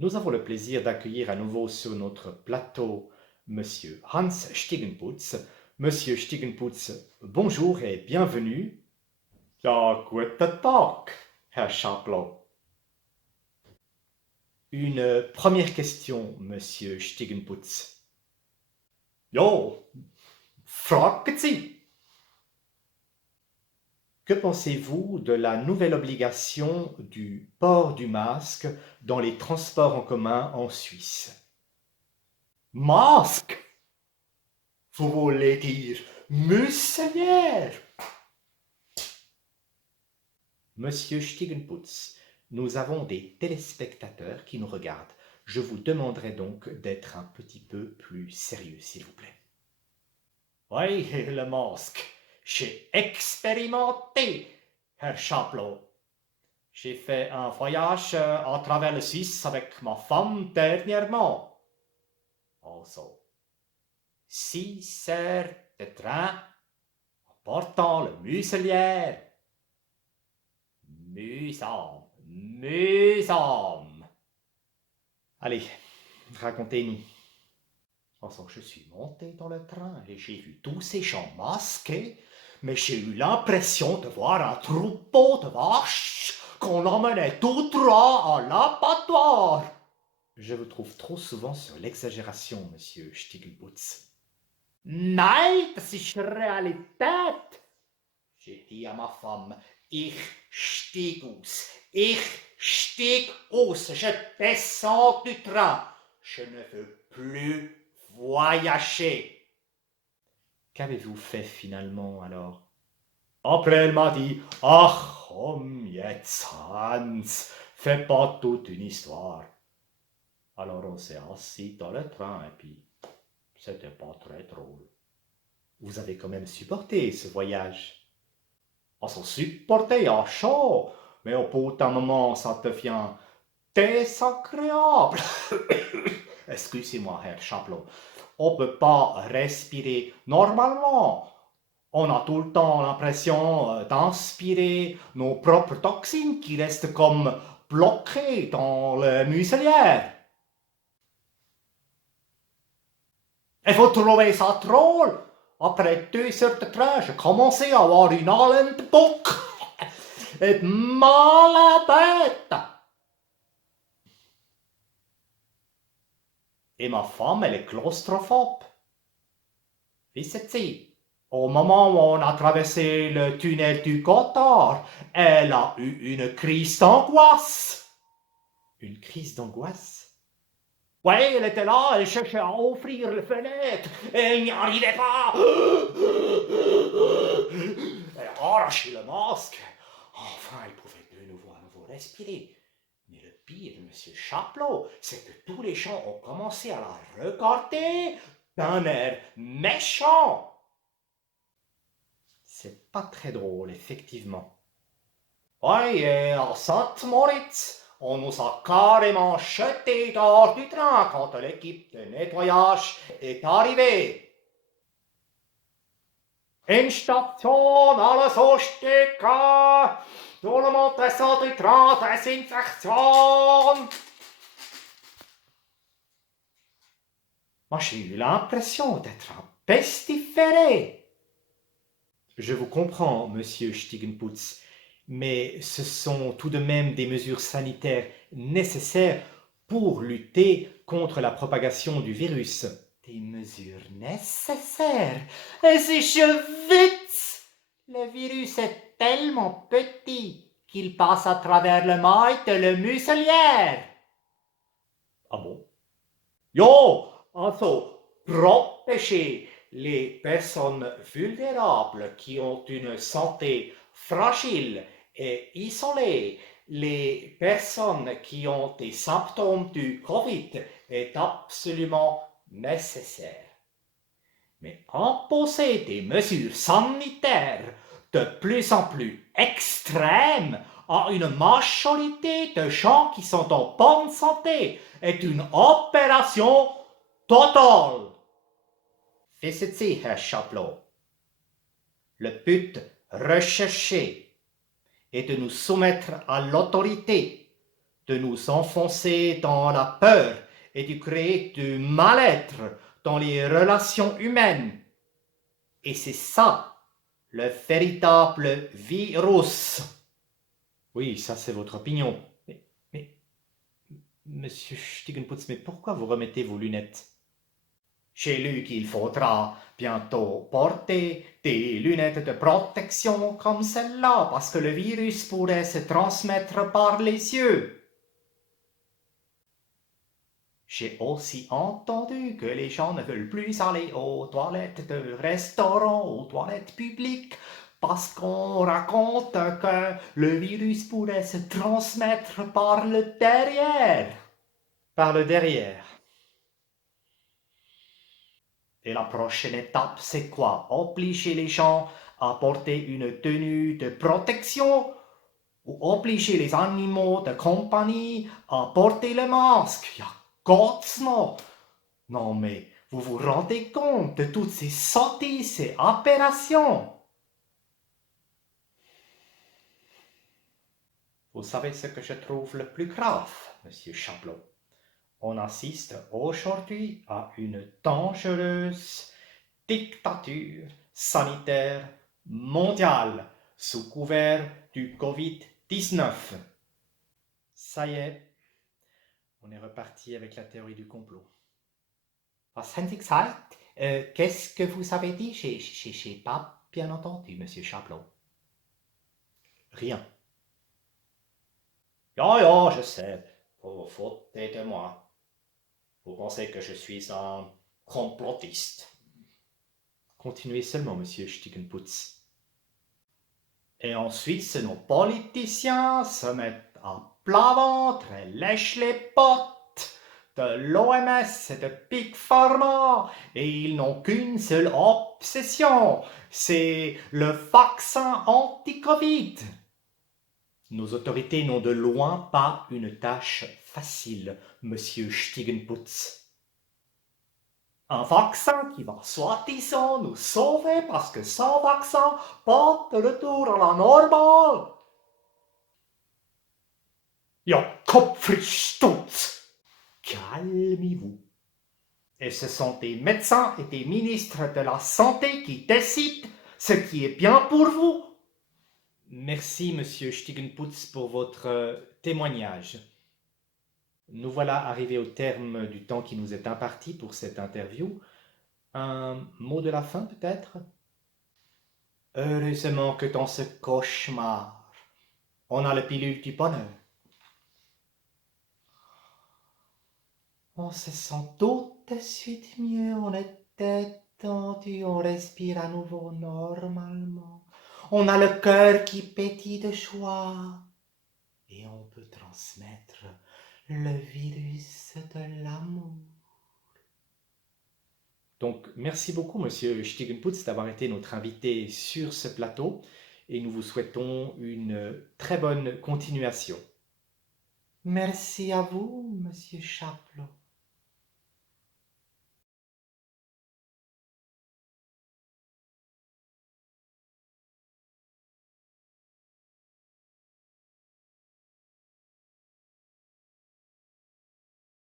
Nous avons le plaisir d'accueillir à nouveau sur notre plateau Monsieur Hans Stiegenputz. Monsieur Stiegenputz, bonjour et bienvenue. Ja, guten Tag, Herr Chaplow. Une première question, Monsieur Stiegenputz. Jo, fragen Sie. Que pensez-vous de la nouvelle obligation du port du masque dans les transports en commun en Suisse? Masque. Vous voulez dire muselière? Monsieur Stiegenputz, nous avons des téléspectateurs qui nous regardent. Je vous demanderai donc d'être un petit peu plus sérieux, s'il vous plaît. Oui, le masque. J'ai expérimenté, Herr Chaplow. J'ai fait un voyage à travers le Suisse avec ma femme dernièrement. Also, 6 heures de train en portant le muselière. Mühsam, mühsam. Allez, racontez-nous. Enfin, je suis monté dans le train et j'ai vu tous ces gens masqués, mais j'ai eu l'impression de voir un troupeau de vaches qu'on emmenait tout droit à l'abattoir. Je vous trouve trop souvent sur l'exagération, monsieur Stiegelputz. Nein, das ist Realität. J'ai dit à ma femme, ich stieg aus. Ich stieg aus. Je descends du train. Je ne veux plus voyager. Qu'avez-vous fait finalement alors? Après, elle m'a dit, ach komm jetzt, Hans, fais pas toute une histoire. Alors on s'est assis dans le train et puis c'était pas très drôle. Vous avez quand même supporté ce voyage. On s'en supportait à chaud, mais au bout d'un moment, ça devient désagréable. Excusez-moi, Herr Chaplow. On ne peut pas respirer normalement. On a tout le temps l'impression d'inspirer nos propres toxines qui restent comme bloquées dans le muselière. Et vous trouvez ça drôle? Après 2 heures de train, je commençais à avoir une haleine de bouc et mal à la tête. Et ma femme, elle est claustrophobe. Wissen-Sie, au moment où on a traversé le tunnel du Gothard, elle a eu une crise d'angoisse. Une crise d'angoisse? Oui, elle était là, elle cherchait à ouvrir les fenêtres et elle n'y arrivait pas. Elle a arraché le masque. Enfin, elle pouvait de nouveau à nouveau respirer. Mais le pire, monsieur Chaplow, c'est que tous les gens ont commencé à la regarder d'un air méchant. C'est pas très drôle, effectivement. Oui, et à Saint-Moritz, on nous a carrément jetés dehors du train quand l'équipe de nettoyage est arrivée. Endstation, alles aussteigen! Tout le monde descend du train, Desinfektion! Moi, j'ai eu l'impression d'être un pestiféré. Je vous comprends, monsieur Stiegenputz, mais ce sont tout de même des mesures sanitaires nécessaires pour lutter contre la propagation du virus. Des mesures nécessaires. Es ist ein Witz. Le virus est tellement petit qu'il passe à travers le maille de la muselière. Ah bon? Jo, also protéger les personnes vulnérables qui ont une santé fragile et isolée, les personnes qui ont des symptômes du Covid est absolument nécessaire. Mais imposer des mesures sanitaires de plus en plus extrêmes à une majorité de gens qui sont en bonne santé est une opération totale. Wissen-Sie, Herr Chaplow, le but recherché est de nous soumettre à l'autorité de nous enfoncer dans la peur et de créer du mal-être dans les relations humaines. Et c'est ça, le véritable virus. Oui, ça c'est votre opinion. Mais, monsieur Stiegenputz, mais pourquoi vous remettez vos lunettes? J'ai lu qu'il faudra bientôt porter des lunettes de protection comme celle-là, parce que le virus pourrait se transmettre par les yeux. J'ai aussi entendu que les gens ne veulent plus aller aux toilettes de restaurants, aux toilettes publiques, parce qu'on raconte que le virus pourrait se transmettre par le derrière. Par le derrière. Et la prochaine étape, c'est quoi? Obliger les gens à porter une tenue de protection ou obliger les animaux de compagnie à porter le masque? Ja, Gottesno! Non mais, vous vous rendez compte de toutes ces sottises et aberrations? Vous savez ce que je trouve le plus grave, monsieur Chaplot? On assiste aujourd'hui à une dangereuse dictature sanitaire mondiale sous couvert du Covid-19. Ça y est, on est reparti avec la théorie du complot. Was haben Sie gesagt? Qu'est-ce que vous avez dit? J'ai pas bien entendu, monsieur Chaplot. Rien. Ja, je sais. Vous vous foutez de moi. Vous pensez que je suis un complotiste. Continuez seulement, monsieur Stiegenputz. Et ensuite, nos politiciens se mettent à plat ventre et lèchent les bottes de l'OMS et de Big Pharma, et ils n'ont qu'une seule obsession, c'est le vaccin anti-Covid. Nos autorités n'ont de loin pas une tâche facile, monsieur Stiegenputz. Un vaccin qui va soi-disant nous sauver parce que sans vaccin, pas de retour à la normale. Ja, Kopfsturz! Calmez-vous. Et ce sont des médecins et des ministres de la Santé qui décident ce qui est bien pour vous. Merci, monsieur Stiegenputz, pour votre témoignage. Nous voilà arrivés au terme du temps qui nous est imparti pour cette interview. Un mot de la fin, peut-être? Heureusement que dans ce cauchemar, on a la pilule du bonheur. On se sent tout de suite mieux, on est détendu, on respire à nouveau normalement. On a le cœur qui pétille de joie. Et on peut transmettre le virus de l'amour. Donc, merci beaucoup, monsieur Stiegenputz, d'avoir été notre invité sur ce plateau et nous vous souhaitons une très bonne continuation. Merci à vous, monsieur Chaplot.